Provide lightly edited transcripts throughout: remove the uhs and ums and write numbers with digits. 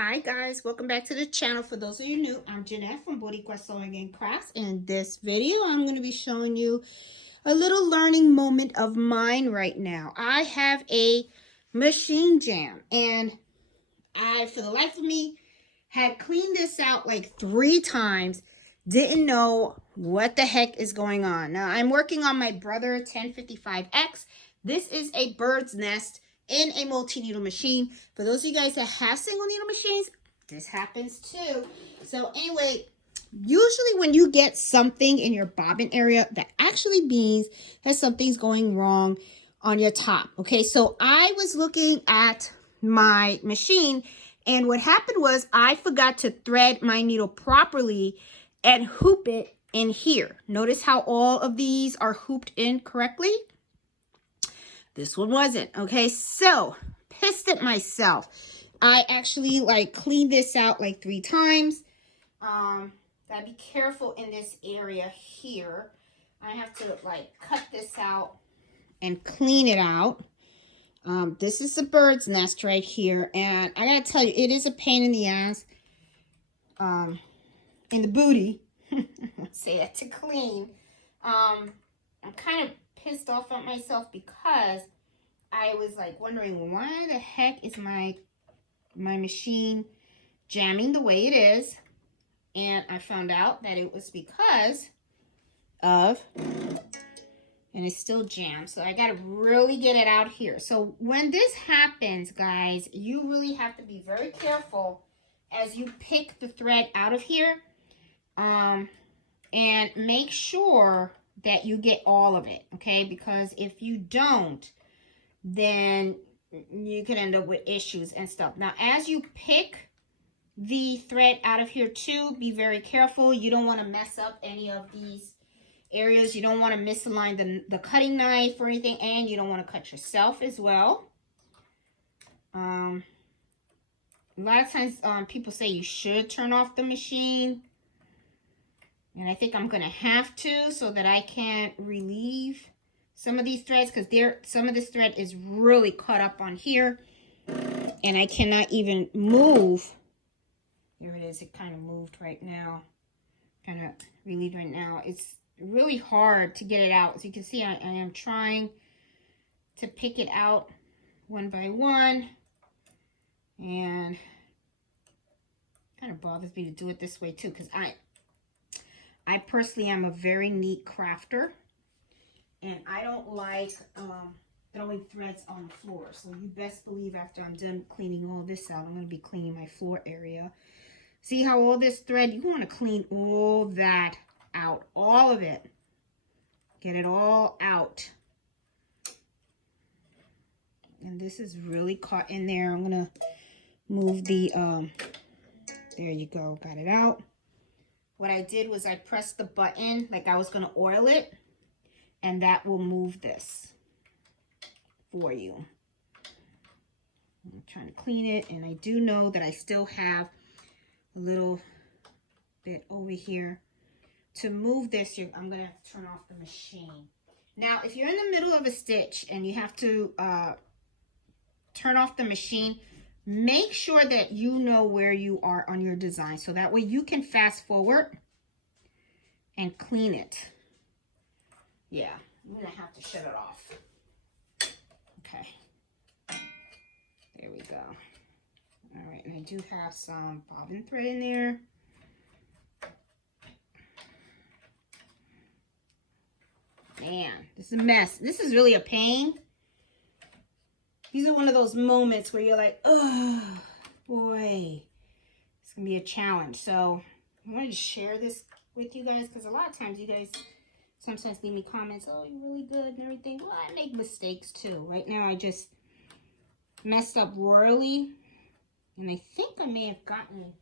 Hi guys, welcome back to the channel. For those of you new, I'm Jeanette from Boricua Sewing and Crafts. In this video, I'm going to be showing you a little learning moment of mine right now. I have a machine jam and I, for the life of me, had cleaned this out like 3 times. Didn't know what the heck is going on. Now, I'm working on my Brother 1055X. This is a bird's nest in a multi-needle machine. For those of you guys that have single needle machines, this happens too. So anyway, usually when you get something in your bobbin area, that actually means that something's going wrong on your top. Okay, so I was looking at my machine and what happened was I forgot to thread my needle properly and hoop it in here. Notice how all of these are hooped in correctly? This one wasn't. Okay, so pissed at myself. I actually cleaned this out like 3 times. Gotta be careful in this area here. I have to cut this out and clean it out. This is the bird's nest right here, and I gotta tell you, it is a pain in the ass, in the booty. Let's say that, to clean. I'm kind of pissed off at myself because I was wondering why the heck is my machine jamming the way it is, and I found out that it was because of, and it's still jammed, so I gotta really get it out here. So when this happens, guys, you really have to be very careful as you pick the thread out of here, and make sure that you get all of it, okay? Because if you don't, then you can end up with issues and stuff. Now, as you pick the thread out of here too, be very careful. You don't want to mess up any of these areas. You don't want to misalign the cutting knife or anything, and you don't want to cut yourself as well. A lot of times people say you should turn off the machine, and I think I'm going to have to, so that I can relieve some of these threads, because some of this thread is really caught up on here, and I cannot even move. Here it is. It kind of moved right now. Kind of relieved right now. It's really hard to get it out. As you can see, I am trying to pick it out one by one, and kind of bothers me to do it this way too, because I personally am a very neat crafter, and I don't like throwing threads on the floor. So you best believe after I'm done cleaning all this out, I'm going to be cleaning my floor area. See how all this thread, you want to clean all that out, all of it. Get it all out. And this is really caught in there. I'm going to move the, there you go, got it out. What I did was I pressed the button like I was going to oil it, and that will move this for you. I'm trying to clean it, and I do know that I still have a little bit over here. To move this, I'm going to have to turn off the machine. Now, if you're in the middle of a stitch and you have to turn off the machine, make sure that you know where you are on your design, so that way you can fast forward and clean it. Yeah, I'm going to have to shut it off. Okay. There we go. All right, and I do have some bobbin thread in there. Man, this is a mess. This is really a pain. These are one of those moments where you're like, oh, boy. It's going to be a challenge. So I wanted to share this with you guys, because a lot of times you guys sometimes leave me comments, oh, you're really good and everything. Well, I make mistakes too. Right now, I just messed up royally. And I think I may have gotten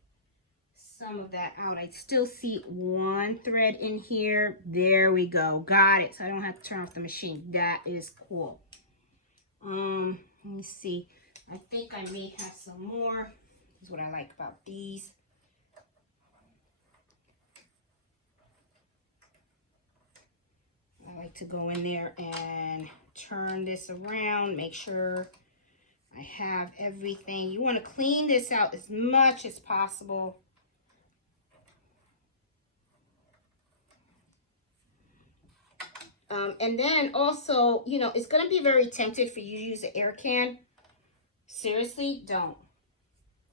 some of that out. I still see one thread in here. There we go. Got it. So I don't have to turn off the machine. That is cool. Let me see. I think I may have some more. This is what I like about these. I like to go in there and turn this around, make sure I have everything. You want to clean this out as much as possible. And then also, you know, it's going to be very tempted for you to use an air can. Seriously, don't.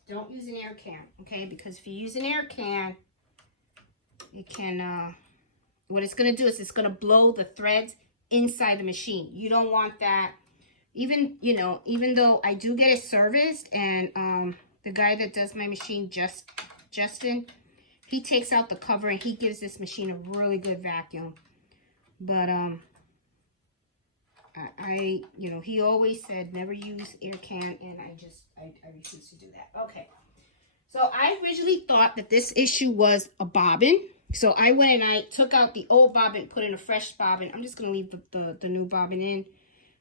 Don't use an air can, okay? Because if you use an air can, it can, what it's going to do is it's going to blow the threads inside the machine. You don't want that. Even, you know, even though I do get it serviced, and the guy that does my machine, Justin, he takes out the cover and he gives this machine a really good vacuum. But I you know, he always said never use air can, and I refuse to do that. Okay, so I originally thought that this issue was a bobbin, so I went and I took out the old bobbin, put in a fresh bobbin. I'm just gonna leave the new bobbin in.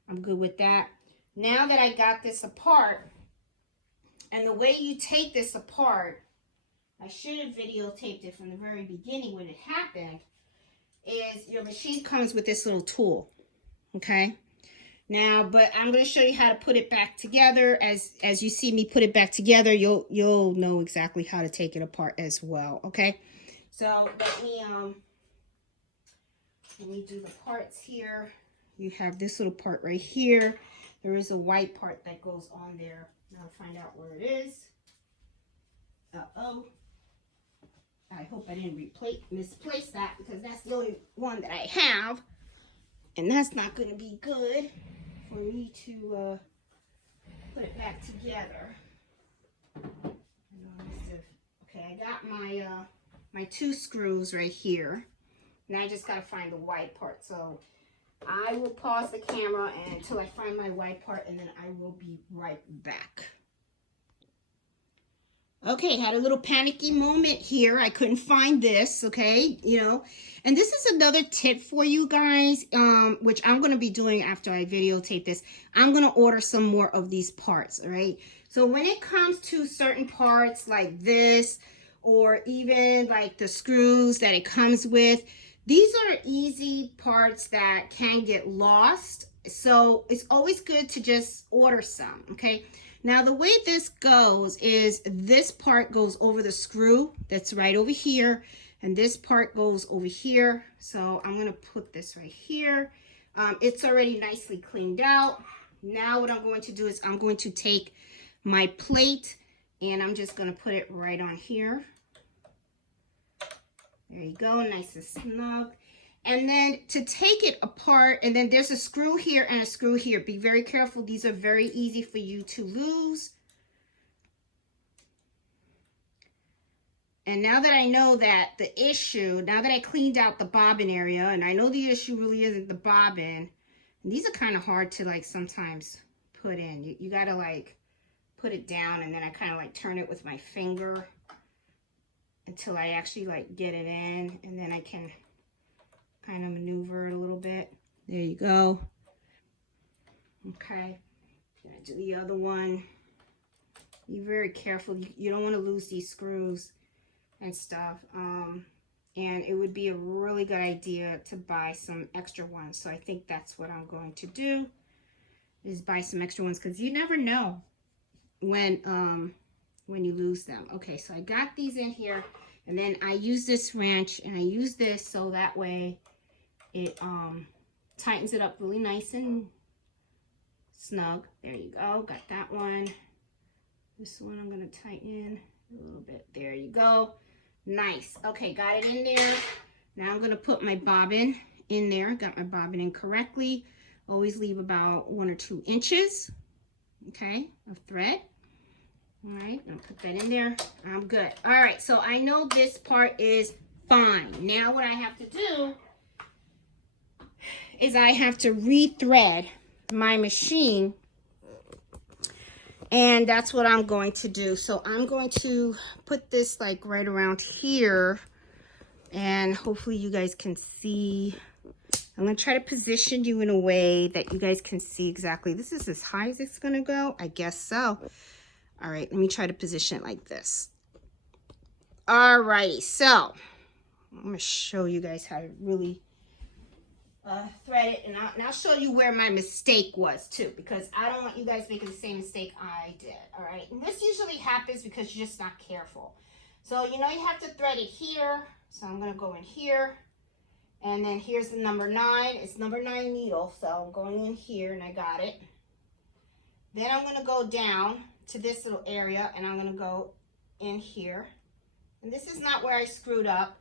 I'm good with that. Now that I got this apart, and the way you take this apart, I should have videotaped it from the very beginning when it happened, is your machine comes with this little tool, okay? Now, but I'm going to show you how to put it back together. As you see me put it back together, you'll know exactly how to take it apart as well, okay? So let me do the parts here. You have this little part right here. There is a white part that goes on there. Now find out where it is. Uh-oh. I hope I didn't misplace that, because that's the only one that I have. And that's not going to be good for me to put it back together. Okay, I got my my 2 screws right here. Now I just got to find the white part. So I will pause the camera until I find my white part, and then I will be right back. Okay, had a little panicky moment here. I couldn't find this, okay, you know. And this is another tip for you guys, which I'm going to be doing after I videotape this. I'm going to order some more of these parts, all right? So when it comes to certain parts like this, or even like the screws that it comes with, these are easy parts that can get lost. So it's always good to just order some, okay? Now, the way this goes is this part goes over the screw that's right over here, and this part goes over here. So I'm going to put this right here. It's already nicely cleaned out. Now what I'm going to do is I'm going to take my plate, and I'm just going to put it right on here. There you go, nice and snug. And then to take it apart, and then there's a screw here and a screw here. Be very careful. These are very easy for you to lose. And now that I know that the issue, now that I cleaned out the bobbin area, and I know the issue really isn't the bobbin, and these are kind of hard to like sometimes put in. You got to like put it down, and then I kind of like turn it with my finger until I actually like get it in, and then I can kind of maneuver it a little bit. There you go. Okay, gonna do the other one. Be very careful. You don't want to lose these screws and stuff. And it would be a really good idea to buy some extra ones. So I think that's what I'm going to do, is buy some extra ones, because you never know when you lose them. Okay, so I got these in here, and then I use this wrench, and I use this so that way it tightens it up really nice and snug. There you go. Got that one. This one I'm going to tighten in a little bit. There you go. Nice. Okay, got it in there. Now I'm going to put my bobbin in there. Got my bobbin in correctly. Always leave about 1 or 2 inches, okay, of thread. All right, I'll put that in there. I'm good. All right, so I know this part is fine. Now what I have to do is I have to rethread my machine, and that's what I'm going to do. So I'm going to put this like right around here, and hopefully you guys can see. I'm going to try to position you in a way that you guys can see exactly. This is as high as it's going to go, I guess so. All right, let me try to position it like this. All righty, so I'm going to show you guys how to really thread it, and I'll show you where my mistake was too, because I don't want you guys making the same mistake I did. All right, and this usually happens because you're just not careful. So you know you have to thread it here. So I'm gonna go in here, and then here's the number 9. It's number 9 needle, so I'm going in here, and I got it. Then I'm gonna go down to this little area, and I'm gonna go in here, and this is not where I screwed up.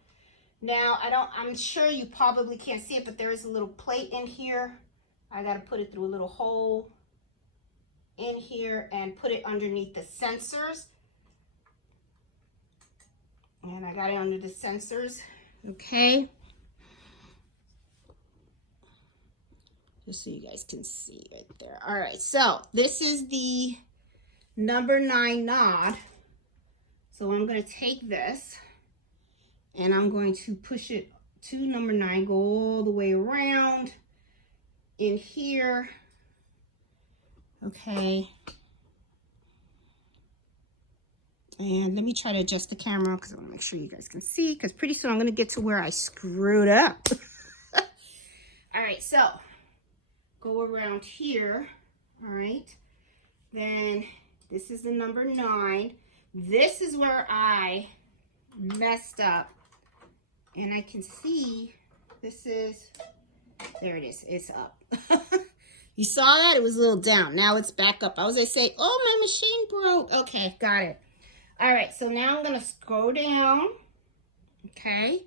Now, I'm sure you probably can't see it, but there is a little plate in here. I got to put it through a little hole in here and put it underneath the sensors. And I got it under the sensors, okay? Just so you guys can see right there. All right, so this is the number 9 knot. So I'm going to take this, and I'm going to push it to number 9, go all the way around in here. Okay. And let me try to adjust the camera because I want to make sure you guys can see, because pretty soon I'm going to get to where I screwed up. All right, so go around here. All right. Then this is the number 9. This is where I messed up. And I can see this is, there it is, it's up. You saw that? It was a little down. Now it's back up. I was going to say, oh, my machine broke. Okay, got it. All right, so now I'm going to scroll down. Okay.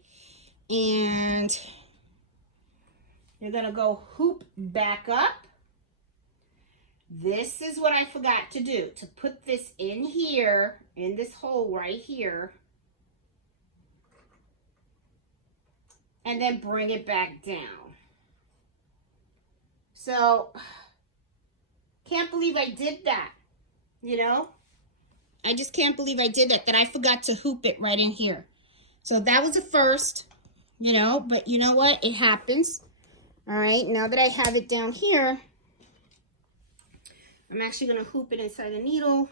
And you're going to go hoop back up. This is what I forgot to do, to put this in here, in this hole right here. And then bring it back down. So, can't believe I did that, you know? I just can't believe I did that I forgot to hoop it right in here. So that was a first, you know, but you know what? It happens. All right, now that I have it down here, I'm actually going to hoop it inside the needle.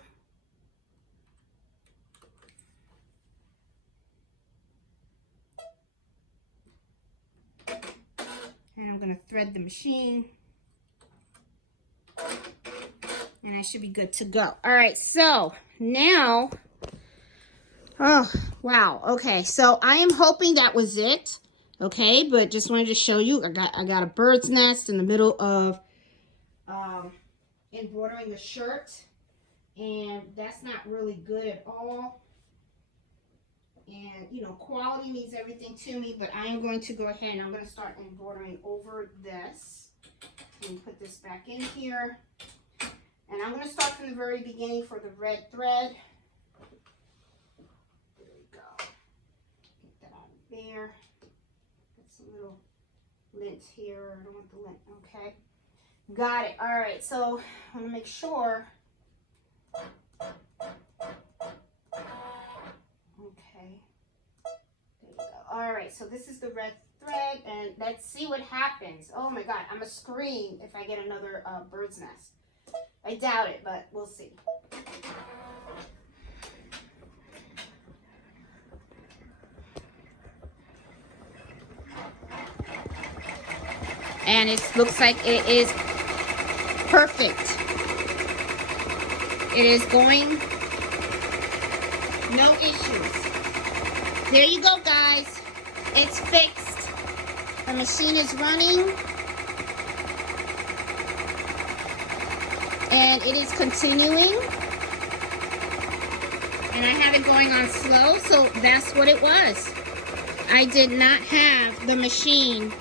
And I'm going to thread the machine. And I should be good to go. All right, so now, oh, wow. Okay, so I am hoping that was it. Okay, but just wanted to show you, I got a bird's nest in the middle of embroidering the shirt. And that's not really good at all. And, you know, quality means everything to me, but I am going to go ahead and I'm going to start embroidering over this. And put this back in here. And I'm going to start from the very beginning for the red thread. There we go. Get that out of there. Got some little lint here. I don't want the lint. Okay. Got it. All right. So I'm going to make sure. All right, so this is the red thread, and let's see what happens. Oh my God, I'm gonna scream if I get another bird's nest. I doubt it, but we'll see. And it looks like it is perfect. It is going, no issues. There you go, guys. It's fixed. The machine is running. And it is continuing. And I have it going on slow, so that's what it was. I did not have the machine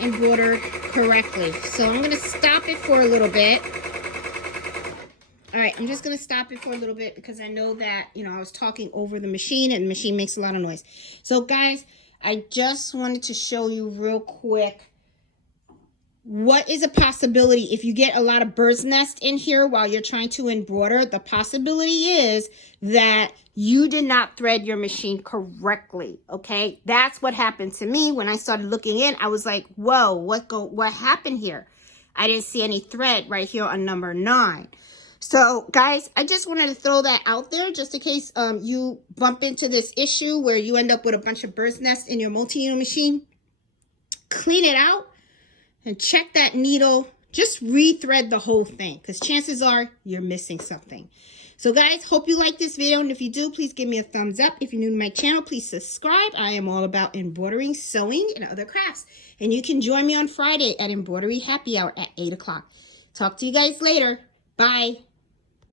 embroidered correctly. So I'm going to stop it for a little bit. All right, I'm just going to stop it for a little bit because I know that, you know, I was talking over the machine and the machine makes a lot of noise. So, guys, I just wanted to show you real quick what is a possibility if you get a lot of bird's nest in here while you're trying to embroider. The possibility is that you did not thread your machine correctly, okay? That's what happened to me when I started looking in. I was like, whoa, what happened here? I didn't see any thread right here on number 9. So, guys, I just wanted to throw that out there just in case you bump into this issue where you end up with a bunch of bird's nests in your multi-needle machine. clean it out and check that needle. Just rethread the whole thing because chances are you're missing something. So guys, hope you like this video, and if you do, please give me a thumbs up. If you're new to my channel, please subscribe. I am all about embroidering, sewing, and other crafts. And you can join me on Friday at Embroidery Happy Hour at 8 o'clock. Talk to you guys later. Bye.